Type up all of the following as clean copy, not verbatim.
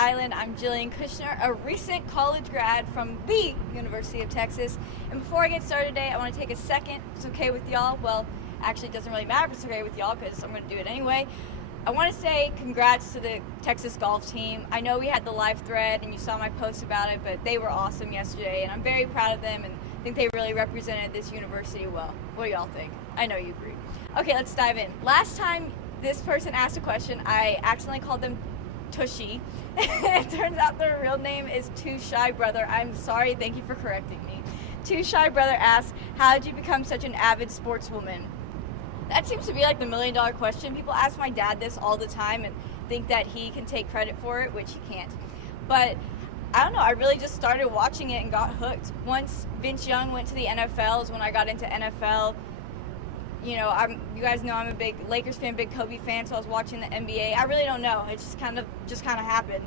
Island. I'm Jillian Kushner, a recent college grad from the University of Texas. And before I get started today, I want to take a second, if it's okay with y'all. Well, actually it doesn't really matter if it's okay with y'all because I'm going to do it anyway. I want to say congrats to the Texas golf team. I know we had the live thread and you saw my post about it, but they were awesome yesterday and I'm very proud of them and think they really represented this university well. What do y'all think? I know you agree. Okay, let's dive in. Last time this person asked a question, I accidentally called them Tushy. It turns out their real name is Too Shy Brother. I'm sorry, thank you for correcting me. Too Shy Brother asks, how did you become such an avid sportswoman? That seems to be like the $1 million question. People ask my dad this all the time and think that he can take credit for it, which he can't. But I don't know, I really just started watching it and got hooked. Once Vince Young went to the NFL is when I got into NFL. You know, you guys know I'm a big Lakers fan, big Kobe fan, so I was watching the NBA. I really don't know. It just kind of happened.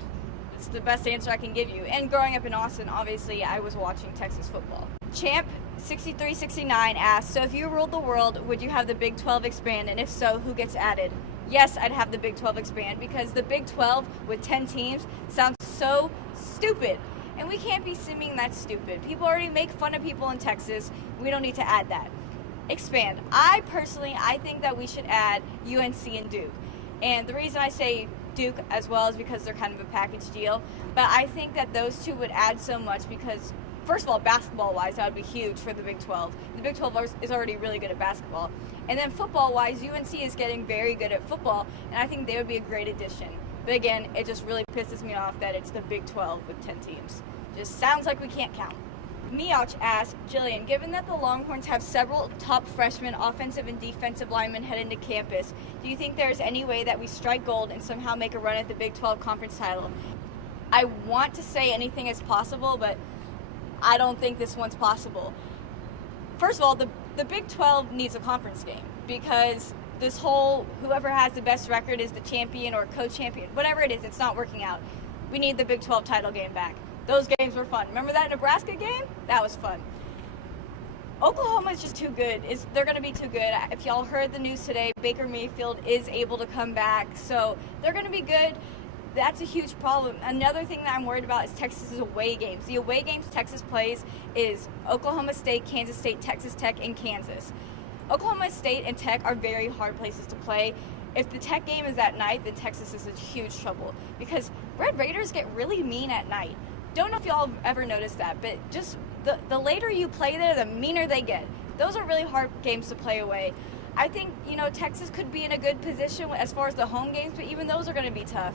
It's the best answer I can give you. And growing up in Austin, obviously, I was watching Texas football. Champ6369 asks, so if you ruled the world, would you have the Big 12 expand? And if so, who gets added? Yes, I'd have the Big 12 expand because the Big 12 with 10 teams sounds so stupid. And we can't be seeming that stupid. People already make fun of people in Texas. We don't need to add that. Expand. I think that we should add UNC and Duke. And the reason I say Duke as well is because they're kind of a package deal. But I think that those two would add so much because, first of all, basketball-wise, that would be huge for the Big 12. The Big 12 is already really good at basketball. And then football-wise, UNC is getting very good at football, and I think they would be a great addition. But again, it just really pisses me off that it's the Big 12 with 10 teams. Just sounds like we can't count. Miach asks, Jillian, given that the Longhorns have several top freshmen offensive and defensive linemen heading to campus, do you think there's any way that we strike gold and somehow make a run at the Big 12 conference title? I want to say anything is possible, but I don't think this one's possible. First of all, the Big 12 needs a conference game because this whole whoever has the best record is the champion or co-champion, whatever it is, it's not working out. We need the Big 12 title game back. Those games were fun. Remember that Nebraska game? That was fun. Oklahoma is just too good. They're going to be too good. If y'all heard the news today, Baker Mayfield is able to come back, so they're going to be good. That's a huge problem. Another thing that I'm worried about is Texas's away games. The away games Texas plays is Oklahoma State, Kansas State, Texas Tech, and Kansas. Oklahoma State and Tech are very hard places to play. If the Tech game is at night, then Texas is in huge trouble because Red Raiders get really mean at night. Don't know if y'all have ever noticed that, but just the later you play there, the meaner they get. Those are really hard games to play away. I think, Texas could be in a good position as far as the home games, but even those are going to be tough.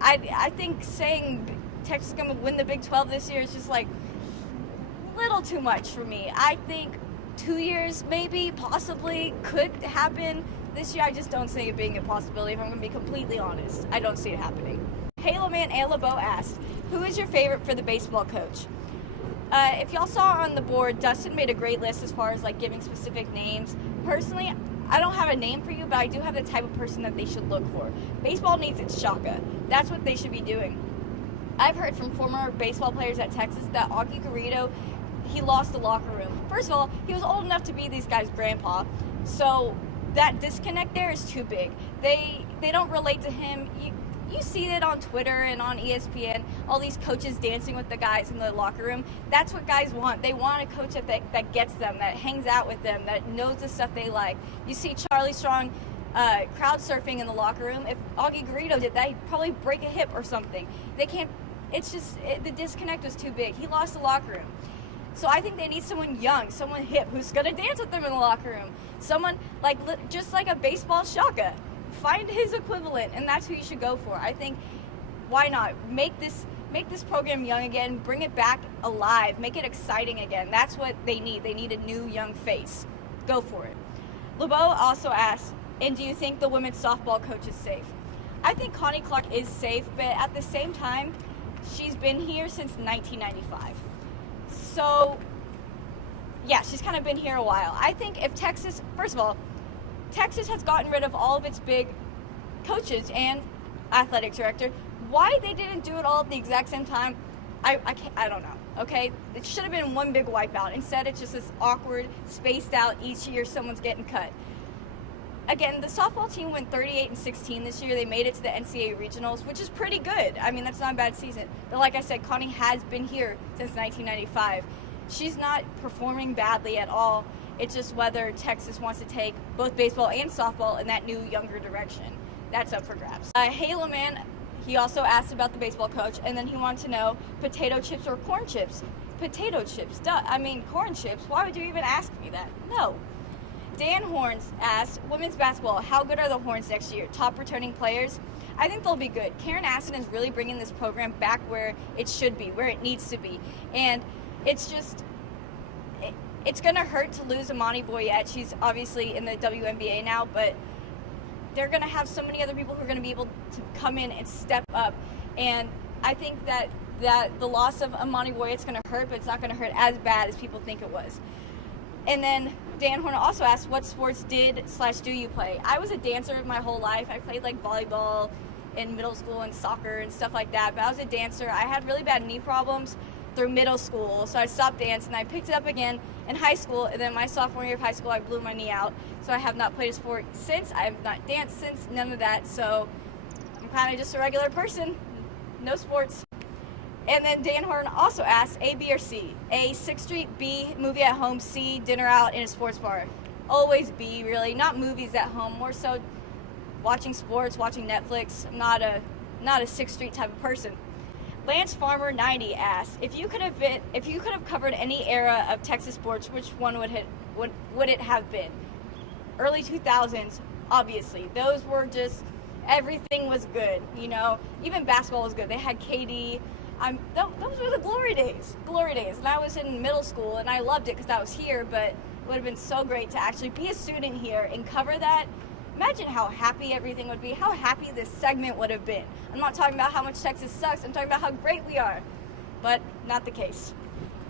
I think saying Texas is going to win the Big 12 this year is just like a little too much for me. I think 2 years maybe, possibly, could happen. This year I just don't see it being a possibility if I'm going to be completely honest. I don't see it happening. Halo Man Alabo asked, who is your favorite for the baseball coach? If y'all saw on the board, Dustin made a great list as far as like giving specific names. Personally, I don't have a name for you, but I do have the type of person that they should look for. Baseball needs its shaka. That's what they should be doing. I've heard from former baseball players at Texas that Augie Garrido, he lost the locker room. First of all, he was old enough to be these guys' grandpa, so that disconnect there is too big. They don't relate to him. You see it on Twitter and on ESPN, all these coaches dancing with the guys in the locker room. That's what guys want. They want a coach that gets them, that hangs out with them, that knows the stuff they like. You see Charlie Strong crowd surfing in the locker room. If Augie Garrido did that, he'd probably break a hip or something. They can't, the disconnect was too big. He lost the locker room. So I think they need someone young, someone hip, who's going to dance with them in the locker room. Someone just like a baseball shaka. Find his equivalent, and that's who you should go for. I think, why not? Make this program young again, bring it back alive, make it exciting again. That's what they need. They need a new young face. Go for it. LeBeau also asks, and do you think the women's softball coach is safe? I think Connie Clark is safe, but at the same time, she's been here since 1995. So, yeah, she's kind of been here a while. I think if Texas, first of all, Texas has gotten rid of all of its big coaches and athletic director. Why they didn't do it all at the exact same time, I don't know, okay? It should have been one big wipeout. Instead, it's just this awkward, spaced out, each year someone's getting cut. again, the softball team went 38-16 this year. They made it to the NCAA regionals, which is pretty good. I mean, that's not a bad season. But like I said, Connie has been here since 1995. She's not performing badly at all. It's just whether Texas wants to take both baseball and softball in that new, younger direction. That's up for grabs. Halo Man, he also asked about the baseball coach, and then he wanted to know potato chips or corn chips. Potato chips, duh. I mean, corn chips. Why would you even ask me that? No. Dan Horns asked, women's basketball, how good are the Horns next year? Top returning players? I think they'll be good. Karen Aston is really bringing this program back where it should be, where it needs to be. And it's just, it's going to hurt to lose Amani Boyette. She's obviously in the WNBA now, but they're going to have so many other people who are going to be able to come in and step up. And I think that the loss of Amani Boyette's going to hurt, but it's not going to hurt as bad as people think it was. And then Dan Horner also asked, what sports do you play? I was a dancer my whole life. I played like volleyball in middle school and soccer and stuff like that. But I was a dancer. I had really bad knee problems through middle school, so I stopped dancing. I picked it up again in high school, and then my sophomore year of high school, I blew my knee out. So I have not played a sport since. I have not danced since, none of that. So I'm kind of just a regular person. No sports. And then Dan Horn also asked, A, B, or C? A, 6th Street, B, movie at home, C, dinner out in a sports bar. Always B, really. Not movies at home, more so watching sports, watching Netflix. I'm not a 6th Street type of person. Lance Farmer 90 asked, if you could have covered any era of Texas sports, which one would it have been? Early 2000s, obviously. Those were just, everything was good, you know. Even basketball was good. They had KD. Those were the glory days. And I was in middle school, and I loved it because I was here, but it would have been so great to actually be a student here and cover that. Imagine how happy everything would be, how happy this segment would have been. I'm not talking about how much Texas sucks, I'm talking about how great we are. But not the case.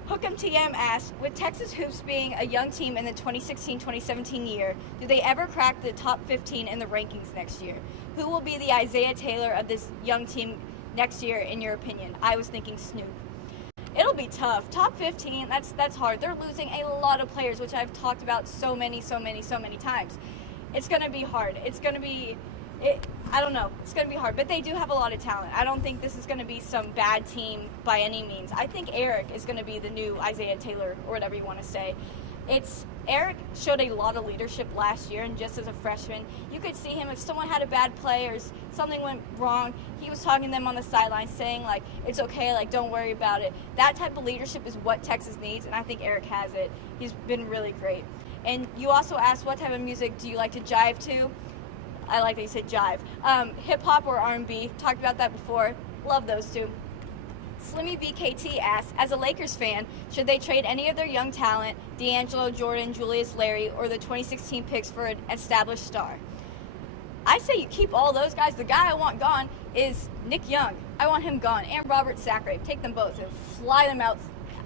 Hook'em TM asked, with Texas Hoops being a young team in the 2016-2017 year, do they ever crack the top 15 in the rankings next year? Who will be the Isaiah Taylor of this young team next year, in your opinion? I was thinking Snoop. It'll be tough. Top 15, that's hard. They're losing a lot of players, which I've talked about so many times. It's going to be hard. I don't know. It's going to be hard, but they do have a lot of talent. I don't think this is going to be some bad team by any means. I think Eric is going to be the new Isaiah Taylor, or whatever you want to say. Eric showed a lot of leadership last year, and just as a freshman, you could see him if someone had a bad play or something went wrong, he was talking to them on the sideline saying, like, it's okay, like, don't worry about it. That type of leadership is what Texas needs, and I think Eric has it. He's been really great. And you also asked, what type of music do you like to jive to? I like that you said jive. Hip-hop or R&B, talked about that before. Love those two. Slimmy BKT asks, as a Lakers fan, should they trade any of their young talent, D'Angelo, Jordan, Julius, Larry, or the 2016 picks for an established star? I say you keep all those guys. The guy I want gone is Nick Young. I want him gone. And Robert Sacre. Take them both and fly them out.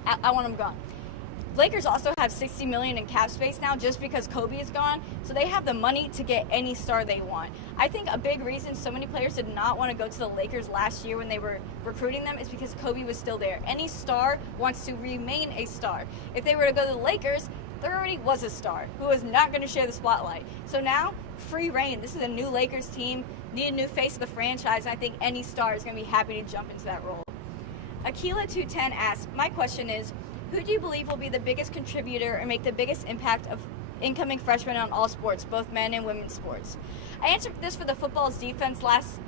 I want them gone. Lakers also have $60 million in cap space now just because Kobe is gone, so they have the money to get any star they want. I think a big reason so many players did not want to go to the Lakers last year when they were recruiting them is because Kobe was still there. Any star wants to remain a star. If they were to go to the Lakers, there already was a star who was not going to share the spotlight. So now, free reign. This is a new Lakers team, need a new face of the franchise, and I think any star is going to be happy to jump into that role. Aquila210 asks, my question is, who do you believe will be the biggest contributor and make the biggest impact of incoming freshmen on all sports, both men and women's sports? I answered this for the football's defense last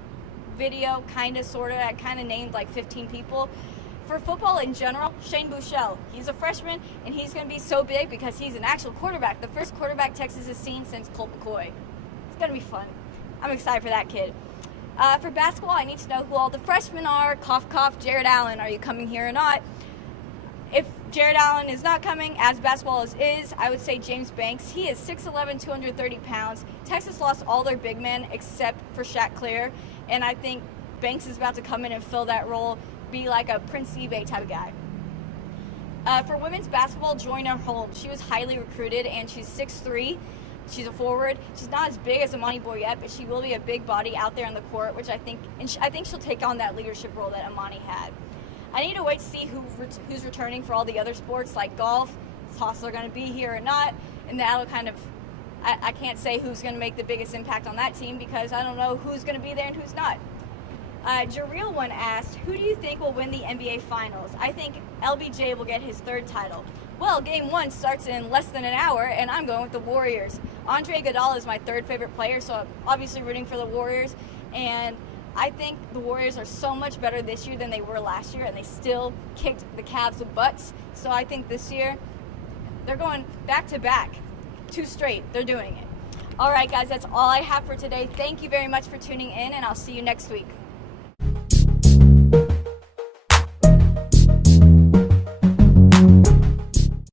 video, kind of, sort of. I kind of named like 15 people. For football in general, Shane Buechele. He's a freshman, and he's going to be so big because he's an actual quarterback. The first quarterback Texas has seen since Colt McCoy. It's going to be fun. I'm excited for that kid. For basketball, I need to know who all the freshmen are. Cough, cough, Jared Allen. Are you coming here or not? If Jared Allen is not coming, as basketball is, I would say James Banks. He is 6'11", 230 pounds. Texas lost all their big men except for Shaq Clear, and I think Banks is about to come in and fill that role, be like a Prince Ebay type of guy. For women's basketball, Joyner Holmes. She was highly recruited, and she's 6'3". She's a forward. She's not as big as Amani Boyette, but she will be a big body out there on the court, which I think she'll take on that leadership role that Amani had. I need to wait to see who's returning for all the other sports, like golf. Is Hostler going to be here or not? And that'll kind of I can't say who's going to make the biggest impact on that team because I don't know who's going to be there and who's not. Jareel one asked, who do you think will win the NBA Finals? I think LBJ will get his 3rd title. Well, game 1 starts in less than an hour, and I'm going with the Warriors. Andre Iguodala is my 3rd favorite player, so I'm obviously rooting for the Warriors. And I think the Warriors are so much better this year than they were last year, and they still kicked the Cavs' butts. So I think this year they're going back-to-back, 2 straight. They're doing it. All right, guys, that's all I have for today. Thank you very much for tuning in, and I'll see you next week.